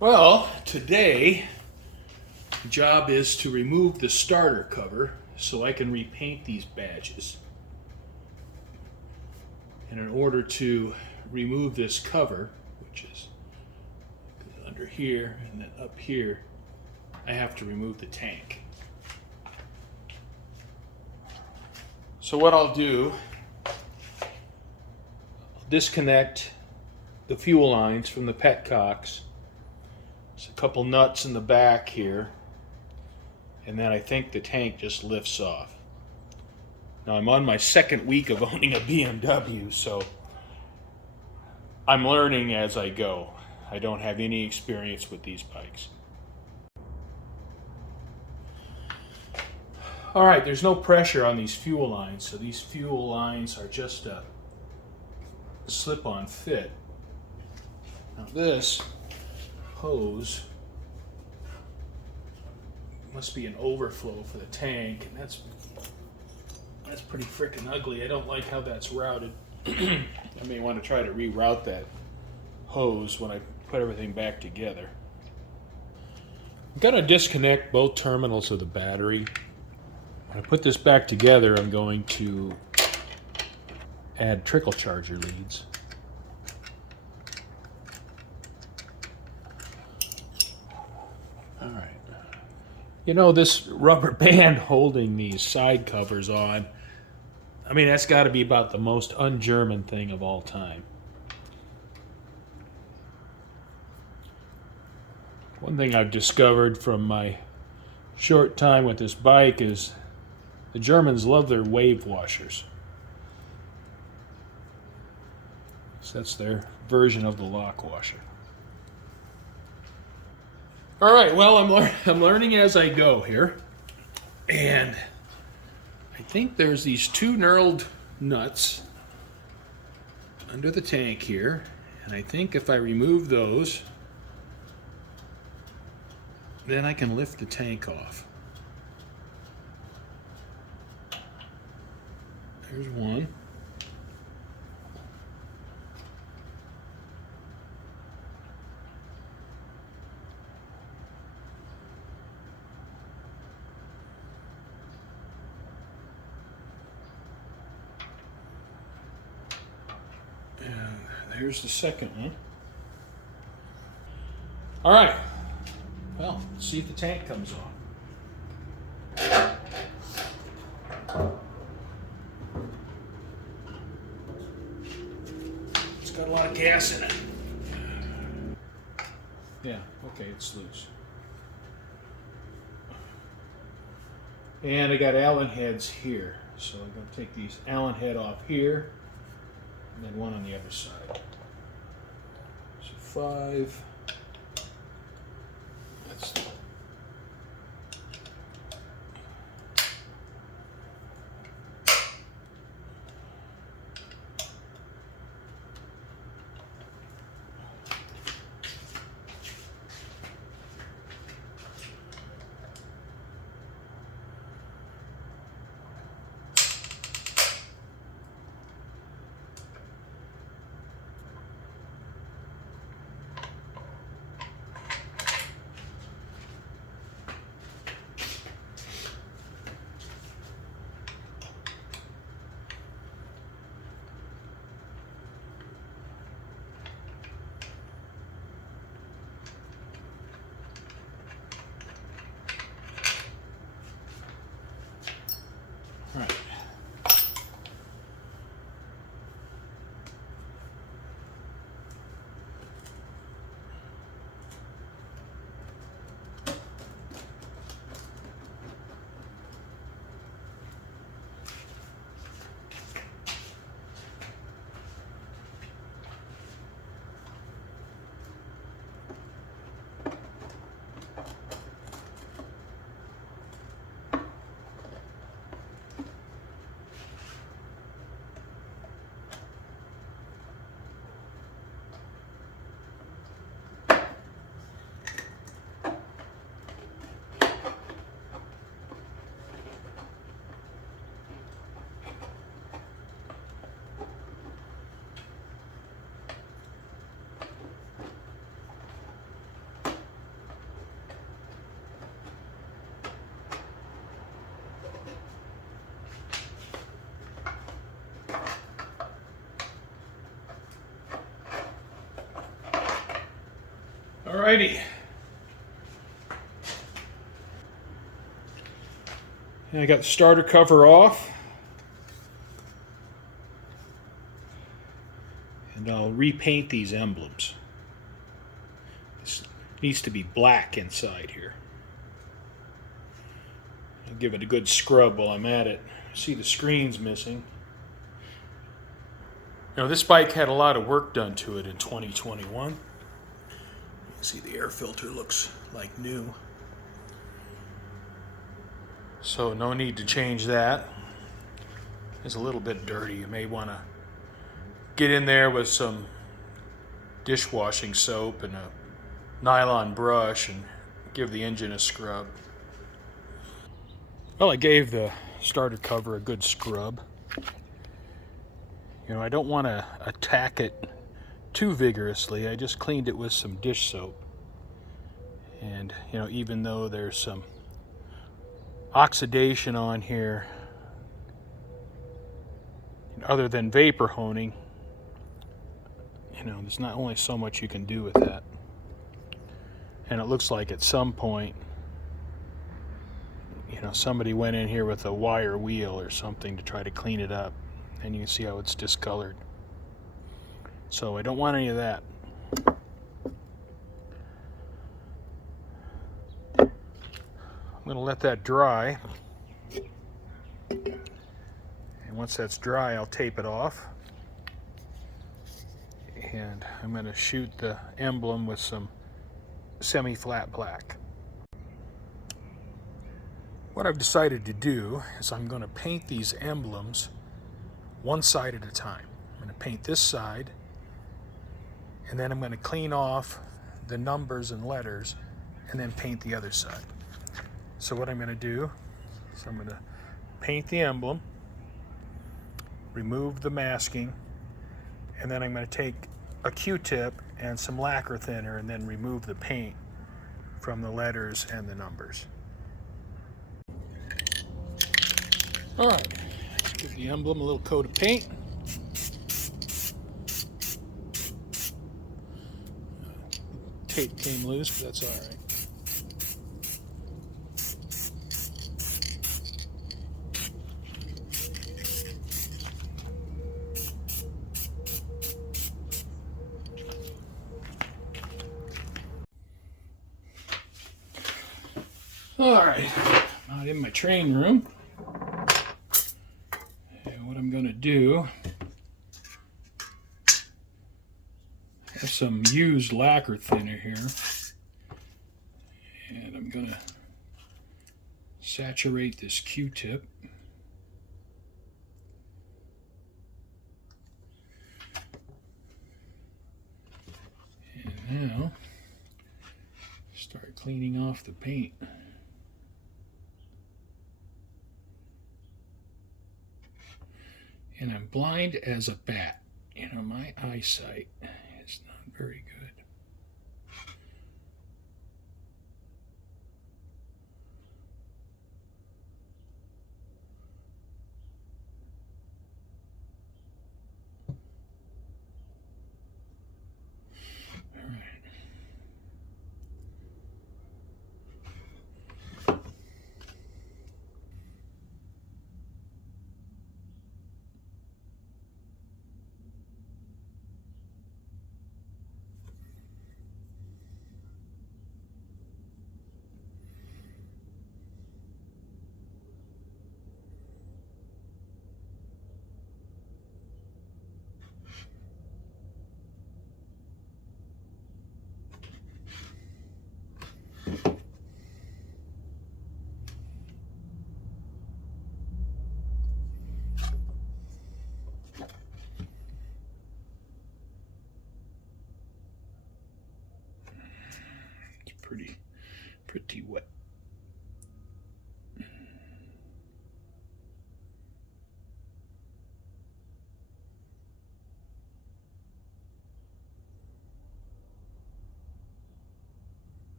Well, today the job is to remove the starter cover so I can repaint these badges. And in order to remove this cover, which is under here and then up here, I have to remove the tank. So what I'll do, I'll disconnect the fuel lines from the petcocks. There's a couple nuts in the back here, and then I think the tank just lifts off. Now I'm on my second week of owning a BMW, so I'm learning as I go. I don't have any experience with these bikes. All right, there's no pressure on these fuel lines, so these fuel lines are just a slip-on fit. Now this hose must be an overflow for the tank, and that's pretty freaking ugly. I don't like how that's routed. I may want to try to reroute that hose when I put everything back together. I'm going to disconnect both terminals of the battery. When I put this back together, I'm going to add trickle charger leads. All right. You know, this rubber band holding these side covers on, I mean, that's got to be about the most un-German thing of all time. One thing I've discovered from my short time with this bike is the Germans love their wave washers. So that's their version of the lock washer. All right, well, I'm learning as I go here. And I think there's these two knurled nuts under the tank here. And I think if I remove those, then I can lift the tank off. There's one. And there's the second one. All right. Well, let's see if the tank comes on. It's got a lot of gas in it. Yeah, okay, it's loose. And I got Allen heads here. So I'm going to take these Allen head off here, and then one on the other side. So 5. That's the Alrighty. And I got the starter cover off. And I'll repaint these emblems. This needs to be black inside here. I'll give it a good scrub while I'm at it. See, the screen's missing. Now, this bike had a lot of work done to it in 2021. You can see the air filter looks like new. So no need to change that. It's a little bit dirty. You may want to get in there with some dishwashing soap and a nylon brush and give the engine a scrub. Well, I gave the starter cover a good scrub. You know, I don't want to attack it too vigorously. I just cleaned it with some dish soap. And, you know, even though there's some oxidation on here, other than vapor honing, you know, there's not only so much you can do with that. And it looks like at some point, you know, somebody went in here with a wire wheel or something to try to clean it up. And you can see how it's discolored. So I don't want any of that. I'm going to let that dry. And once that's dry, I'll tape it off. And I'm going to shoot the emblem with some semi-flat black. What I've decided to do is I'm going to paint these emblems one side at a time. I'm going to paint this side, and then I'm going to clean off the numbers and letters, and then paint the other side. So what I'm going to do is I'm going to paint the emblem, remove the masking, and then I'm going to take a Q-tip and some lacquer thinner and then remove the paint from the letters and the numbers. All right. Give the emblem a little coat of paint. Tape came loose, but that's all right. All right, I'm out in my train room. And what I'm going to do, I have some used lacquer thinner here. And I'm going to saturate this Q-tip. And now, start cleaning off the paint. And I'm blind as a bat. You know, my eyesight is not very good. All right. Pretty wet.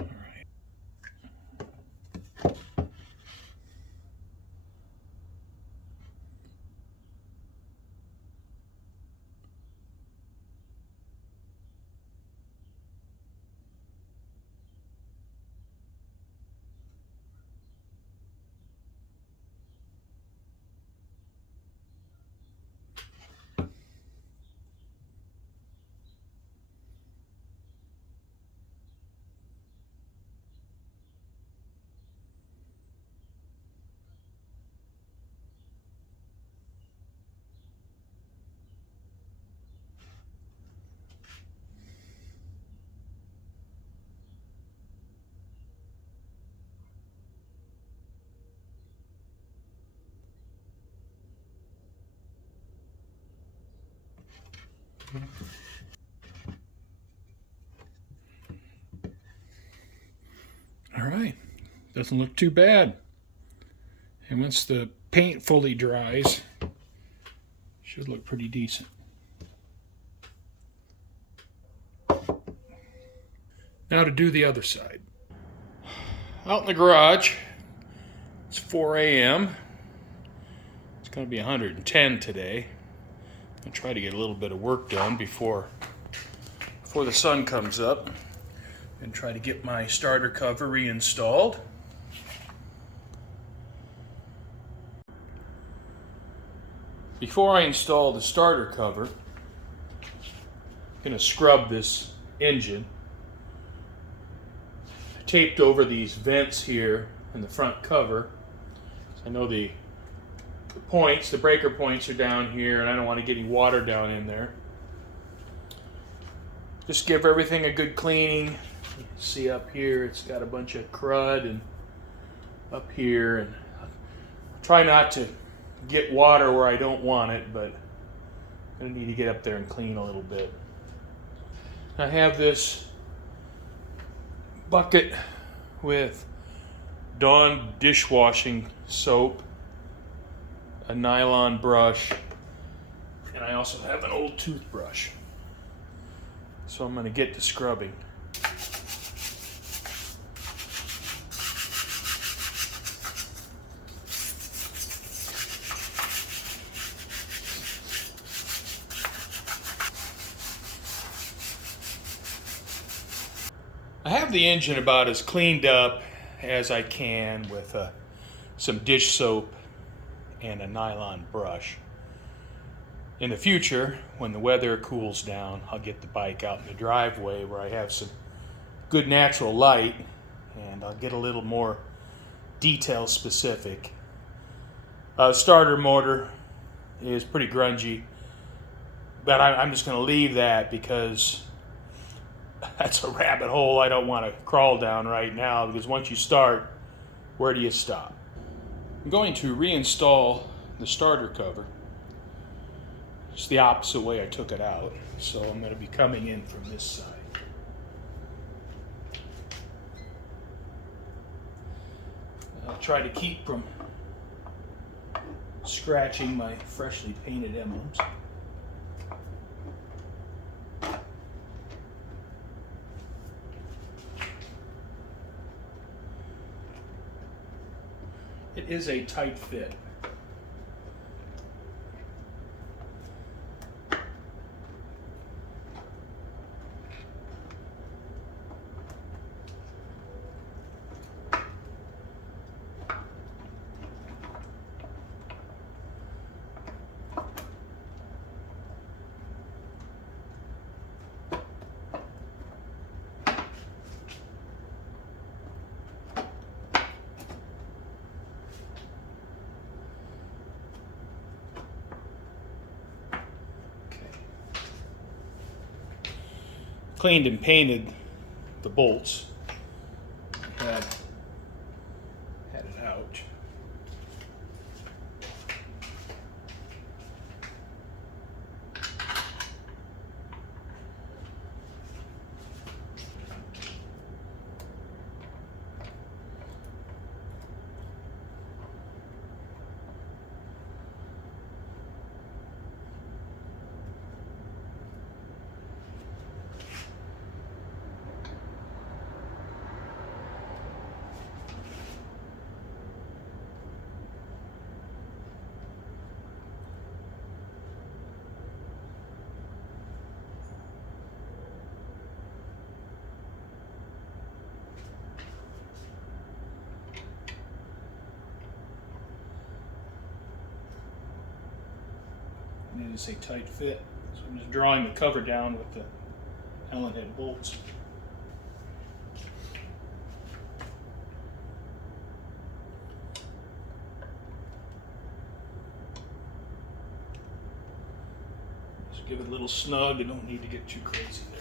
All right. All right, doesn't look too bad. And once the paint fully dries, should look pretty decent. Now to do the other side. Out in the garage, it's 4 a.m. It's going to be 110 today. I'll try to get a little bit of work done before the sun comes up and try to get my starter cover reinstalled. Before I install the starter cover, I'm going to scrub this engine. I taped over these vents here in the front cover. I know the breaker points are down here, and I don't want to get any water down in there. Just give everything a good cleaning. You can see up here it's got a bunch of crud, and up here, and try not to get water where I don't want it, but I'm going to need to get up there and clean a little bit. I have this bucket with Dawn dishwashing soap, a nylon brush, and I also have an old toothbrush. So I'm going to get to scrubbing. I have the engine about as cleaned up as I can with some dish soap and a nylon brush. In the future, when the weather cools down, I'll get the bike out in the driveway where I have some good natural light, and I'll get a little more detail specific. Starter motor is pretty grungy, but I'm just going to leave that because that's a rabbit hole I don't want to crawl down right now, because once you start, where do you stop? I'm going to reinstall the starter cover. It's the opposite way I took it out, so I'm going to be coming in from this side. I'll try to keep from scratching my freshly painted emblems. It is a tight fit. Cleaned and painted the bolts. Had it out. And it is a tight fit. So I'm just drawing the cover down with the Allen head bolts. Just give it a little snug. You don't need to get too crazy there.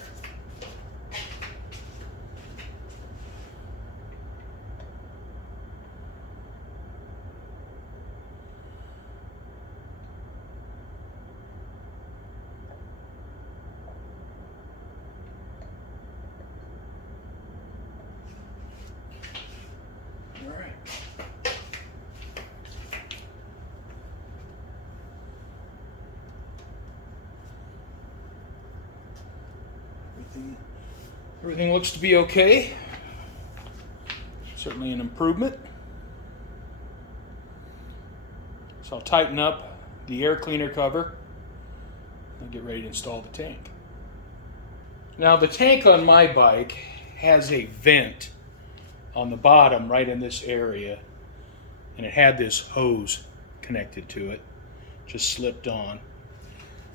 Everything looks to be okay. Certainly an improvement. So I'll tighten up the air cleaner cover and get ready to install the tank. Now the tank on my bike has a vent on the bottom right in this area, and it had this hose connected to it, just slipped on.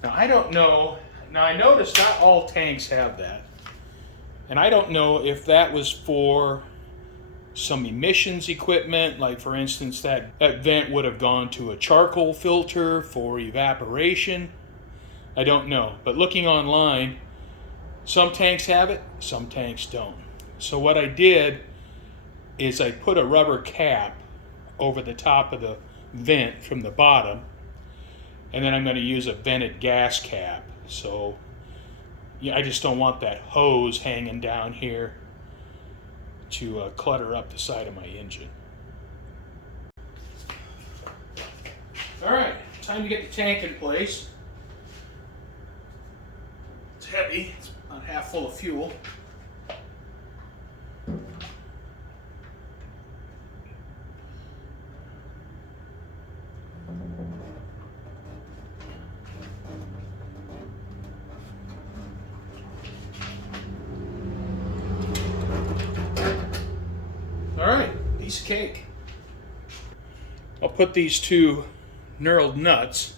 Now I don't know, I noticed not all tanks have that, and I don't know if that was for some emissions equipment, like for instance that vent would have gone to a charcoal filter for evaporation. I don't know, but looking online, some tanks have it, some tanks don't. So what I did is I put a rubber cap over the top of the vent from the bottom, and then I'm going to use a vented gas cap. So yeah, I just don't want that hose hanging down here to clutter up the side of my engine. All right, time to get the tank in place. It's heavy, it's about half full of fuel. All right, piece of cake. I'll put these two knurled nuts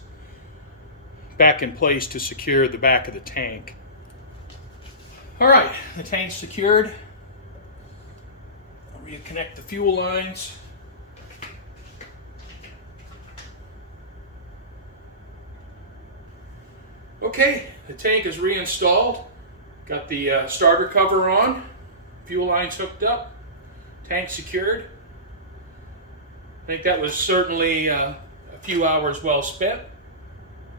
back in place to secure the back of the tank. All right, the tank's secured. I'll reconnect the fuel lines. Okay, the tank is reinstalled. Got the starter cover on, fuel lines hooked up, tank secured. I think that was certainly a few hours well spent.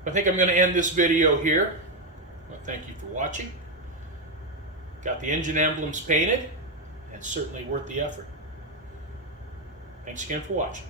I think I'm going to end this video here. Well, thank you for watching. Got the engine emblems painted, and it's certainly worth the effort. Thanks again for watching.